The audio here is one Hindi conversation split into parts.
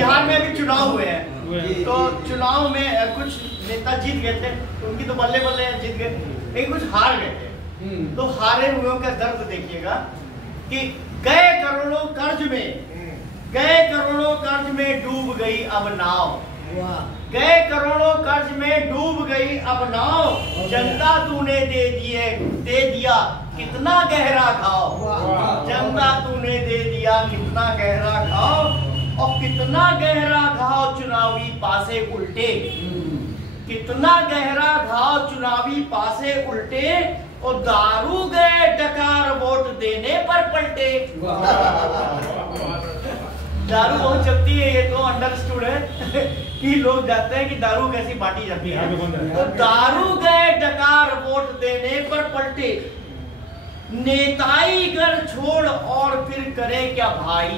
बिहार में अभी चुनाव हुए हैं, तो चुनाव में कुछ नेता जीत गए थे, उनकी तो बल्ले बल्ले जीत गए, लेकिन कुछ हार गए थे। तो हारे हुए का दर्द देखिएगा कि गए करोड़ों कर्ज में डूब गई अब नाव, गए करोड़ों कर्ज में डूब गई अब नाव, जनता तूने दे दिया कितना गहरा घाव, जनता तूने दे दिया कितना गहरा घाव, और कितना गहरा घाव चुनावी पासे उल्टे, कितना गहरा घाव चुनावी पासे उल्टे, और दारू गए डकार वोट देने पर पलटे। दारू बहुत चलती है, ये तो अंडरस्टूड है कि लोग जानते हैं कि दारू कैसी बांटी जाती है। तो दारू गए डकार वोट देने पर पलटे, नेताई घर छोड़ और फिर करे क्या भाई,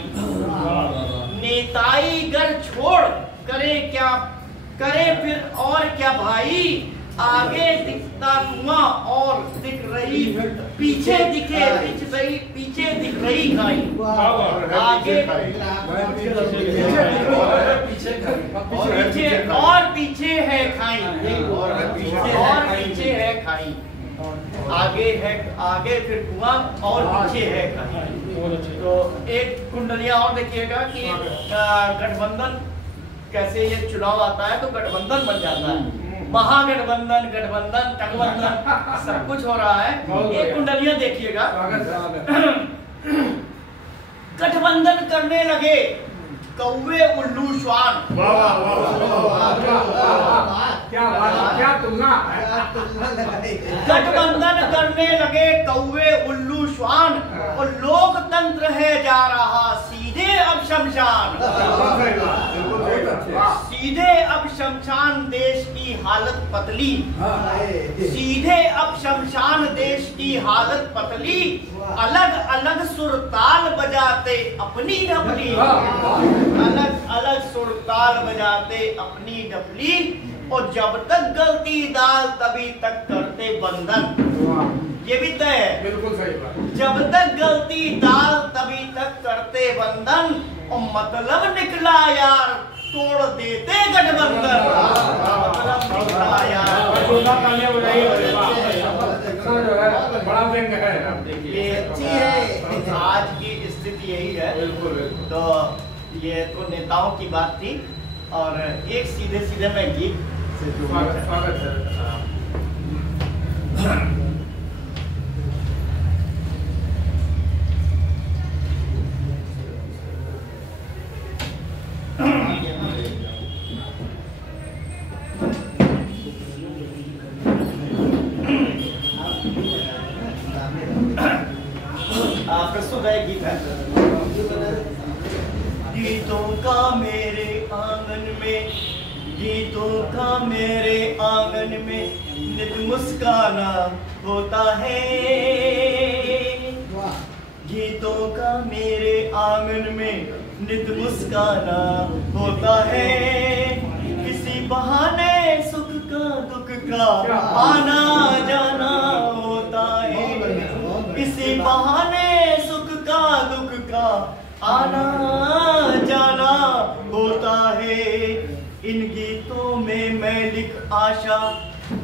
नेताई घर छोड़ करे फिर और क्या भाई, आगे दिखता धुआं और दिख रही पीछे दिख रही खाई, आगे और पीछे है खाई, आगे फिर धुआं और पीछे है खाई। तो एक कुंडलियां और देखिएगा कि गठबंधन कैसे, ये चुनाव आता है तो गठबंधन बन जाता है, महागठबंधन, गठबंधन, तटबंधन, सब कुछ हो रहा है। ये कुंडलियां देखिएगा, गठबंधन करने लगे कौवे उल्लू श्वान, क्या तुलना, गठबंधन करने लगे कौवे उल्लू श्वान, और लोकतंत्र है जा रहा सीधे अब शमशान, सीधे अब शमशान देश की हालत पतली, सीधे अब शमशान देश की हालत पतली, अलग अलग सुरताल बजाते अपनी डफली, अलग अलग सुरताल बजाते अपनी डफली, और जब तक गलती दाल तभी तक करते बंधन, ये भी तय है, बिल्कुल सही बात, जब तक गलती दाल तभी तक करते बंधन, और मतलब निकला यार तोड़ देते गठबंधन, मतलब निकला यार, बड़ा व्यंग है। आप देखिए आज की स्थिति यही है। तो ये तो नेताओं की बात थी, और एक सीधे मैं गीत से स्वागत है। प्रस्तुत है गीत है, गीतों का मेरे आंगन में, गीतों का मेरे आंगन में नित मुस्काना होता है, गीतों का मेरे आंगन में नित मुस्काना होता है, किसी बहाने सुख का दुख का आना जाना होता है, किसी बहाने सुख का दुख का आना जाना होता है। इन गीतों में मैं लिख आशा,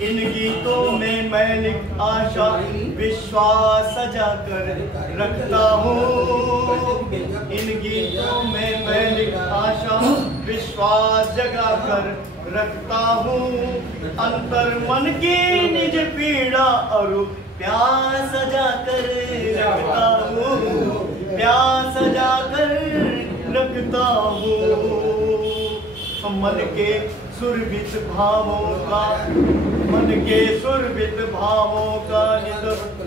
इन गीतों में मैं लिख आशा, विश्वास सजा कर रखता हूँ, इन गीतों में मैं लिख आशा, विश्वास जगा कर रखता हूँ, अंतर मन की निज पीड़ा और प्यास सजा कर रखता हूँ, प्यास सजा कर रखता हूँ, मन के सुरभित भावों का, मन के सुरभित भावों का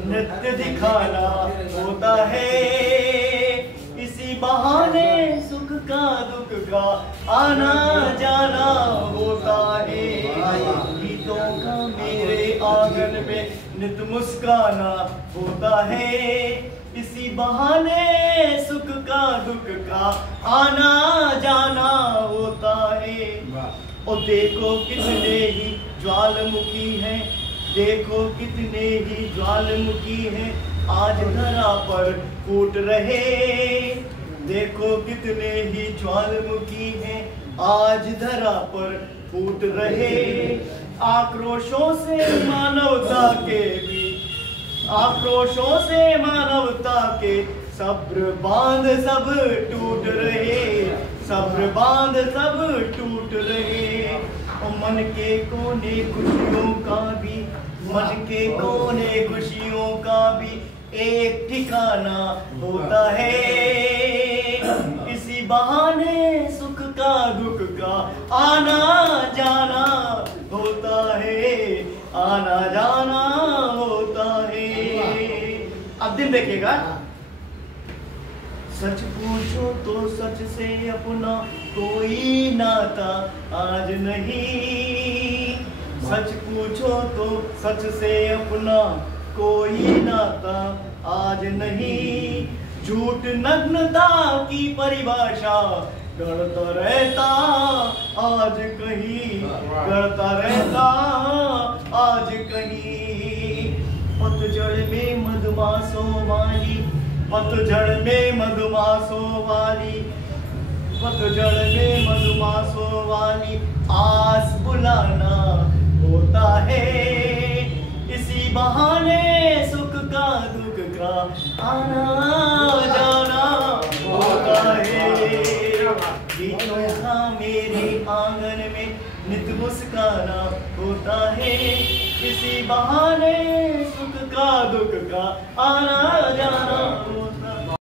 नृत्य दिखाना होता है, इसी बहाने सुख का दुख का आना जाना होता है, गीतों का मेरे आंगन में नित मुस्काना होता है, इसी बहाने सुख का दुख का आना जाना होता है। और देखो कितने ही ज्वालामुखी हैं, देखो कितने ही ज्वालामुखी हैं, आज धरा पर फूट रहे, देखो कितने ही ज्वालामुखी हैं आज धरा पर फूट रहे, आक्रोशों से मानवता के भी, आक्रोशों से मानवता के सब्र बांध सब टूट रहे, सब्र बांध सब टूट रहे। और मन के कोने खुशियों का भी, मन के कोने खुशियों का भी एक ठिकाना होता है, इसी बहाने सुख का दुख का आना जाना होता है, आना जाना होता है। अब दिन देखिएगा, सच पूछो तो सच से अपना कोई नाता आज नहीं, सच पूछो तो सच से अपना कोई नाता आज नहीं, झूठ नग्नता की परिभाषा करता रहता आज कहीं, करता रहता आज कहीं। पतझड़ में मधुमासों वाली, पतझड़ में मधुमासों वाली, पतझड़ में मधुमासों वाली आस बुलाना होता है, इसी बहाने सुख का दुख का आना जाना होता है। गीतों मेरे आंगन में नित मुस्काना होता है, इसी बहाने सुख का दुख का आना जाना होता है।